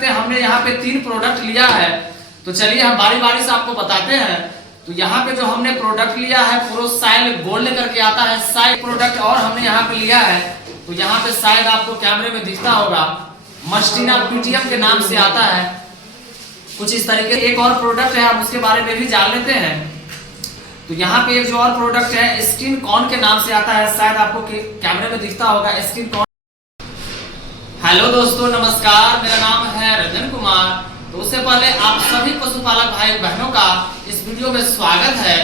सकते हैं हमने यहाँ पे 3 प्रोडक्ट लिया है। तो चलिए हम बारी बारी से आपको बताते हैं। तो यहाँ पे जो हमने प्रोडक्ट लिया है प्रोसाइल गोल्ड करके आता है, साइड प्रोडक्ट और हमने यहाँ पे लिया है। तो यहाँ पे शायद आपको कैमरे में दिखता होगा, मस्टीना पीटीएम के नाम से आता है कुछ इस तरीके। एक और प्रोडक्ट है, हम उसके बारे में भी जान लेते हैं। तो यहाँ पे एक जो और प्रोडक्ट है स्किन कॉन के नाम से आता है, शायद आपको कैमरे में दिखता होगा स्किन कॉन। हेलो दोस्तों, नमस्कार, मेरा नाम है रंजन कुमार। तो उससे पहले आप सभी पशुपालक भाई बहनों का इस वीडियो में स्वागत है।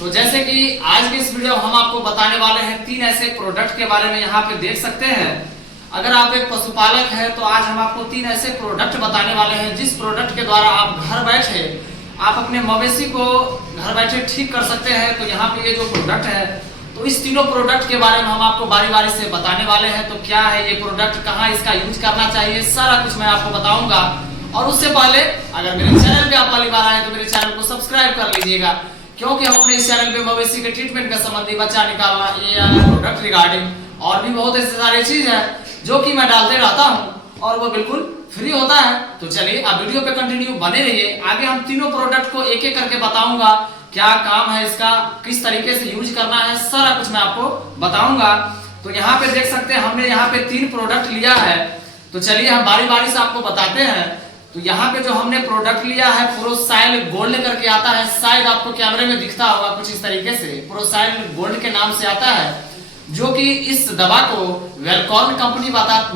तो जैसे कि आज की इस वीडियो हम आपको बताने वाले हैं 3 ऐसे प्रोडक्ट के बारे में। यहाँ पे देख सकते हैं, अगर आप एक पशुपालक है तो आज हम आपको 3 ऐसे प्रोडक्ट बताने वाले हैं जिस प्रोडक्ट के द्वारा आप घर बैठे आप अपने मवेशी को घर बैठे ठीक कर सकते हैं। तो यहाँ पे ये जो प्रोडक्ट है, तो इस तीनों प्रोडक्ट के बारे में हम आपको बारी बारी से बताने वाले हैं। तो क्या है ये प्रोडक्ट, कहाँ इसका यूज करना चाहिए, सारा कुछ मैं आपको बताऊंगा। और उससे पहले अगर मेरे चैनल पे आप पहली बार आए तो मेरे चैनल को सब्सक्राइब कर लीजिएगा, क्योंकि हम अपने इस चैनल पे मवेशी के ट्रीटमेंट के संबंधी, बच्चा निकालना, ये प्रोडक्ट रिगार्डिंग और भी बहुत ऐसे सारे चीज है जो कि मैं डालते रहता हूँ और वो बिल्कुल फ्री होता है। तो चलिए आप वीडियो पे कंटिन्यू बने रहिए। आगे हम तीनों प्रोडक्ट को एक एक करके बताऊंगा, क्या काम है इसका, किस तरीके से यूज करना है, सारा कुछ मैं आपको बताऊंगा। तो यहाँ पे देख सकते हैं हमने यहाँ पे 3 प्रोडक्ट लिया है। तो चलिए हम बारी बारी से आपको बताते हैं। तो यहाँ पे जो हमने प्रोडक्ट लिया है प्रोसाइल गोल्ड करके आता है, शायद आपको कैमरे में दिखता होगा कुछ इस तरीके से। प्रोसाइल गोल्ड के नाम से आता है, जो कि इस दवा को वेलकॉर्न कंपनी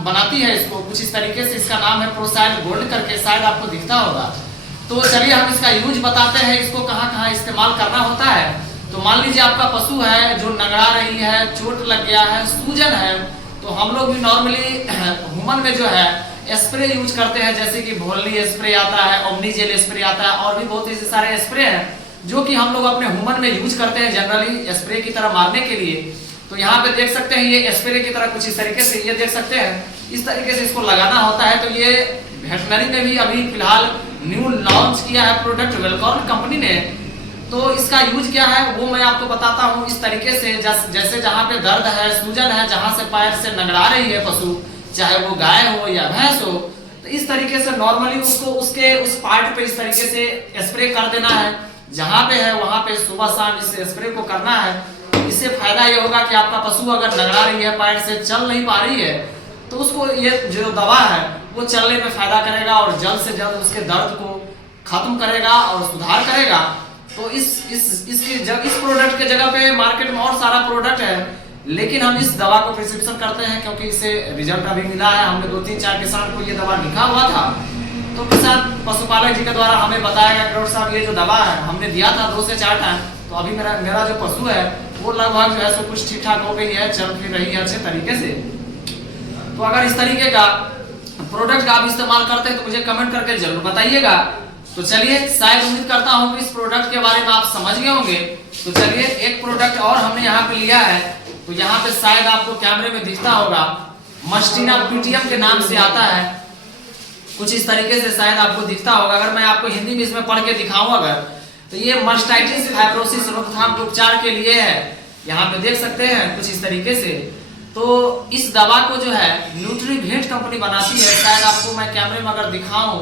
बनाती है। इसको कुछ इस तरीके से इसका नाम है प्रोसाइल गोल्ड करके, शायद आपको दिखता होगा। तो चलिए हम इसका यूज बताते हैं, इसको कहाँ कहाँ इस्तेमाल करना होता है। तो मान लीजिए आपका पशु है जो नंगड़ा रही है, चोट लग गया है, सूजन है, तो हम लोग भी नॉर्मली ह्यूमन में जो है स्प्रे यूज करते हैं, जैसे कि भोलनी स्प्रे आता है, ओमनी जेल स्प्रे आता है और भी बहुत ऐसे सारे स्प्रे हैं जो कि हम लोग अपने ह्यूमन में यूज करते हैं जनरली स्प्रे की तरह मारने के लिए। तो यहाँ पे देख सकते हैं ये स्प्रे की तरह कुछ इस तरीके से, ये देख सकते हैं इस तरीके से इसको लगाना होता है। तो ये वेटनरी में भी अभी फिलहाल न्यू लॉन्च किया है प्रोडक्ट वेलकॉर्न कंपनी ने। तो इसका यूज क्या है वो मैं आपको बताता हूँ इस तरीके से। जैसे जहाँ पे दर्द है, सूजन है, जहाँ से पैर से नगड़ा रही है पशु, चाहे वो गाय हो या भैंस हो, तो इस तरीके से नॉर्मली उसको उसके उस पार्ट पे इस तरीके से स्प्रे कर देना है। जहाँ पे है वहां पे सुबह शाम इस स्प्रे को करना है। इससे फायदा ये होगा कि आपका पशु अगर नगड़ा रही है, पैर से चल नहीं पा रही है, तो उसको ये जो दवा है वो चलने में फायदा करेगा और जल्द से जल्द उसके दर्द को खत्म करेगा और सुधार करेगा। तो इस प्रोडक्ट के जगह पे मार्केट में और सारा प्रोडक्ट है, लेकिन हम इस दवा को प्रिस्क्रिप्शन करते हैं क्योंकि इससे रिजल्ट अभी मिला है। हमने 2-3-4 किसान को ये दवा लिखा हुआ था, तो किसान पशुपालक जी के द्वारा हमें बताया गया डॉक्टर साहब ये जो दवा है हमने दिया था 2 से 4 टाइम, तो अभी मेरा जो पशु है वो लगभग जो है सो कुछ ठीक ठाक हो गई है, चल फिर रही है अच्छे तरीके से। तो अगर इस तरीके का प्रोडक्ट आप इस्तेमाल करते हैं तो मुझे कमेंट करके जरूर बताइएगा। तो चलिए, शायद उम्मीद करता हूँ कि इस प्रोडक्ट के बारे में आप समझ गए होंगे। तो चलिए एक प्रोडक्ट और हमने यहाँ पे लिया है। तो यहाँ पे शायद आपको कैमरे में दिखता होगा, मस्टीना पीटीएम के नाम से आता है कुछ इस तरीके से, शायद आपको दिखता होगा। अगर मैं आपको हिंदी में इसमें पढ़ के दिखाऊं अगर, तो ये मास्टाइटिस फाइब्रोसिस रोकथाम के उपचार के लिए है। यहाँ पे देख सकते हैं कुछ इस तरीके से। तो इस दवा को जो है न्यूट्रीवेट कंपनी बनाती है, शायद आपको मैं कैमरे में अगर दिखाऊं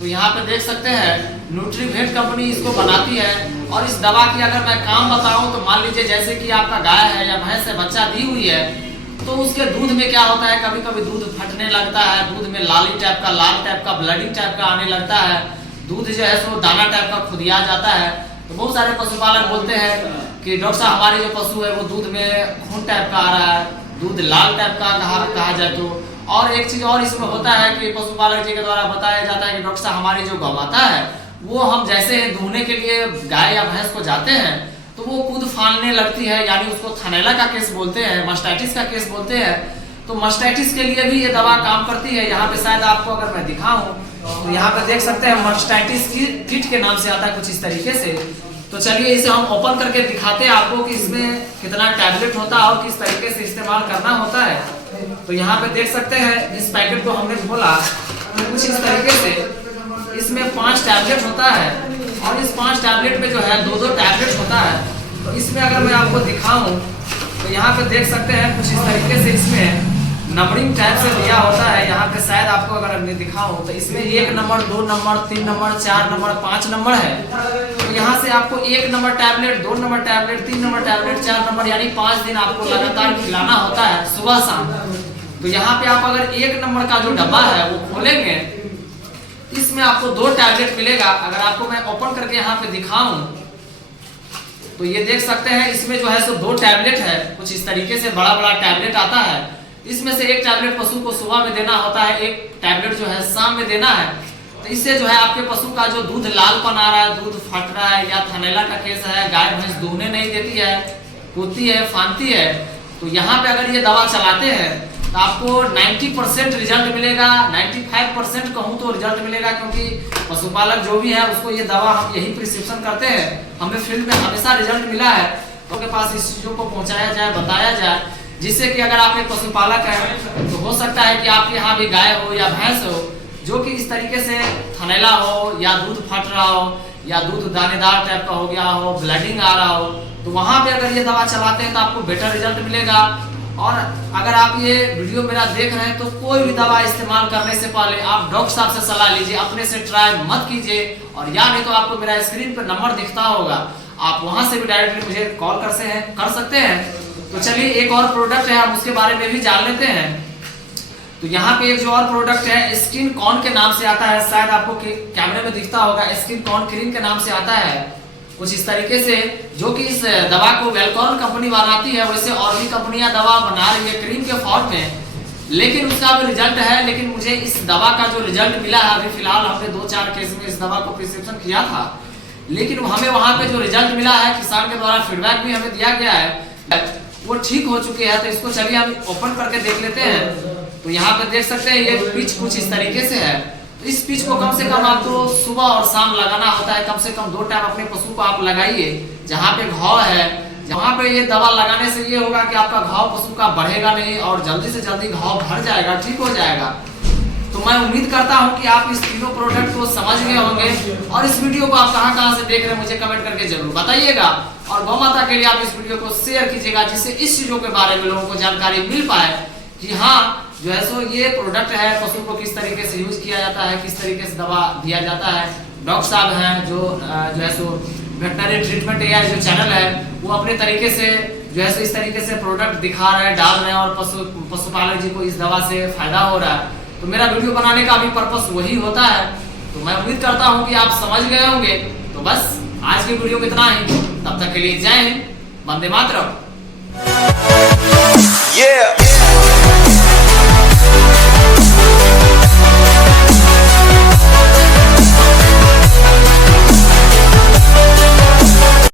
तो यहाँ पे देख सकते हैं न्यूट्रीवेट कंपनी इसको बनाती है। और इस दवा की अगर मैं काम बताऊं तो मान लीजिए जैसे कि आपका गाय है या भैंस से बच्चा दी हुई है, तो उसके दूध में क्या होता है, कभी कभी दूध फटने लगता है, दूध में लाली टाइप का, लाल टाइप का, ब्लडिंग टाइप का आने लगता है, दूध जो है सो दाना टाइप का खुदिया जाता है। तो बहुत सारे पशुपालक बोलते हैं कि डॉक्टर साहब हमारे जो पशु है वो दूध में खून टाइप का आ रहा है, दूध लाल टाइप का कहा जाए तो। और एक चीज और इसमें होता है कि पशुपालक जी के द्वारा बताया जाता है कि डॉक्टर साहब हमारी जो गौमाता है वो हम जैसे दूहने के लिए गाय या भैंस को जाते हैं तो वो कूद फालने लगती है, यानी उसको थनैला का केस बोलते हैं, मास्टाइटिस का केस बोलते हैं। तो मास्टाइटिस के लिए भी ये दवा काम करती है। यहाँ पे शायद आपको अगर मैं दिखाऊं तो यहाँ पे देख सकते हैं मास्टाइटिस की किट के नाम से आता है कुछ इस तरीके से। तो चलिए इसे हम ओपन करके दिखाते हैं आपको कि इसमें कितना टैबलेट होता है और किस तरीके से इस्तेमाल करना होता है। तो यहाँ पे देख सकते हैं इस पैकेट को हमने खोला कुछ इस तरीके से। इसमें 5 टैबलेट होता है और इस 5 टैबलेट में जो है 2-2 टैबलेट होता है। तो इसमें अगर मैं आपको दिखाऊं तो यहाँ पे देख सकते हैं कुछ इस तरीके से इसमें नंबरिंग टाइप से दिया होता है। यहाँ पे शायद आपको अगर मैं दिखाऊं तो इसमें 1 number, 2 number, 3 number, 4 number, 5 number है। तो यहाँ से आपको 1 number tablet, 2 number tablet, 3 number tablet, 4 number यानी 5 दिन आपको लगातार खिलाना होता है सुबह शाम। तो यहाँ पे आप अगर 1 नंबर का जो डब्बा है वो खोलेंगे, इसमें आपको 2 टैबलेट मिलेगा। अगर आपको मैं ओपन करके यहाँ पे दिखाऊं तो ये देख सकते हैं, इसमें जो है सो 2 टैबलेट है। कुछ इस तरीके से बड़ा बड़ा टैबलेट आता है। इसमें से 1 टैबलेट पशु को सुबह में देना होता है, 1 टैबलेट जो है शाम में देना है। तो इससे जो है आपके पशु का जो दूध लालपन आ रहा है, दूध फट रहा है, या थनैला का केस है, गाय भैंस दूहने नहीं देती है, कूदती है, फानती है, तो यहाँ पे अगर ये दवा चलाते हैं तो आपको 90% रिजल्ट मिलेगा। 95% कहूँ तो रिजल्ट मिलेगा, क्योंकि पशुपालक जो भी है उसको ये दवा हम यही प्रिस्क्रिप्शन करते हैं। हमें फील्ड में हमेशा रिजल्ट मिला है। तो उनके पास इस चीज़ों को पहुँचाया जाए, बताया जाए, जिससे कि अगर आप एक पशुपालक हैं तो हो सकता है कि आपके यहाँ भी गाय हो या भैंस हो जो कि इस तरीके से थनैला हो, या दूध फट रहा हो, या दूध दानेदार टाइप का हो गया हो, ब्लीडिंग आ रहा हो, तो वहाँ पे अगर ये दवा चलाते हैं तो आपको बेटर रिजल्ट मिलेगा। और अगर आप ये वीडियो मेरा देख रहे हैं तो कोई भी दवा इस्तेमाल करने से पहले आप डॉक्टर साहब से सलाह लीजिए, अपने से ट्राई मत कीजिए। और या नहीं तो आपको मेरा स्क्रीन पर नंबर दिखता होगा, आप वहां से भी डायरेक्टली मुझे कॉल कर सकते हैं। तो चलिए एक और प्रोडक्ट है, हम उसके बारे में भी जान लेते हैं। तो यहाँ पे एक जो और प्रोडक्ट है स्किन कॉन के नाम से आता है, शायद आपको कैमरे में दिखता होगा, स्किन कॉन क्रीम के नाम से आता है कुछ इस तरीके से, जो कि इस दवा को वेलकॉन कंपनी बनाती है। वैसे और भी कंपनियां दवा बना रही है क्रीम के फॉर्म में, लेकिन उसका भी रिजल्ट है। लेकिन मुझे इस दवा का जो रिजल्ट मिला है, अभी फिलहाल हमने 2-4 केस में इस दवा को प्रिस्क्रिप्शन किया था, लेकिन हमें वहां पे जो रिजल्ट मिला है, किसान के द्वारा फीडबैक भी हमें दिया गया है, वो ठीक हो चुके हैं। तो इसको चलिए हम ओपन करके देख लेते हैं। तो यहाँ पे देख सकते हैं ये पिच कुछ इस तरीके से है। तो इस पिच को कम से कम आपको सुबह और शाम लगाना होता है। कम से कम 2 टाइम अपने पशु को आप लगाइए। जहाँ पे घाव है, जहाँ पे ये दवा लगाने से ये होगा कि आपका घाव पशु का बढ़ेगा नहीं और जल्दी से जल्दी घाव भर जाएगा, ठीक हो जाएगा। तो मैं उम्मीद करता हूँ कि आप इस तीनों प्रोडक्ट को समझ गए होंगे। और इस वीडियो को आप कहाँ से देख रहे हैं मुझे कमेंट करके जरूर बताइएगा। और गौ माता के लिए आप इस वीडियो को शेयर कीजिएगा, जिससे इस चीजों के बारे में लोगों को जानकारी मिल पाए कि हाँ जो है सो ये प्रोडक्ट है, पशु को किस तरीके से यूज किया जाता है, किस तरीके से दवा दिया जाता है। डॉक्टर साहब हैं जो है सो वेटनरी ट्रीटमेंट या जो चैनल है वो अपने तरीके से जो है सो इस तरीके से प्रोडक्ट दिखा रहे हैं, डाल रहे हैं, और पशुपालक जी को इस दवा से फायदा हो रहा है। तो मेरा वीडियो बनाने का भी पर्पस वही होता है। तो मैं उम्मीद करता हूँ कि आप समझ गए होंगे। तो बस आज की वीडियो में इतना ही, तब तक के लिए जय हिंद, वंदे मातरम।